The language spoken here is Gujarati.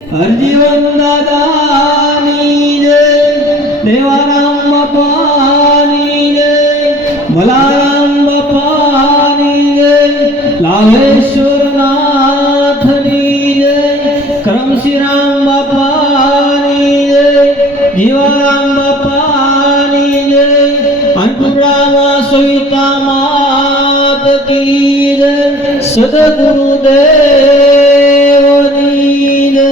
હરજીવન દાદાની જય, દેવારામ બાપાની જય, ભલારામ બાપાની જય, લાલેશ્વર નાથની જય, કરમશીરામ બાપાની જય, જીવારામ બાપાની જય, અંકુરામાં સવિતા માત કી જય, સદગુરુદેવની જય.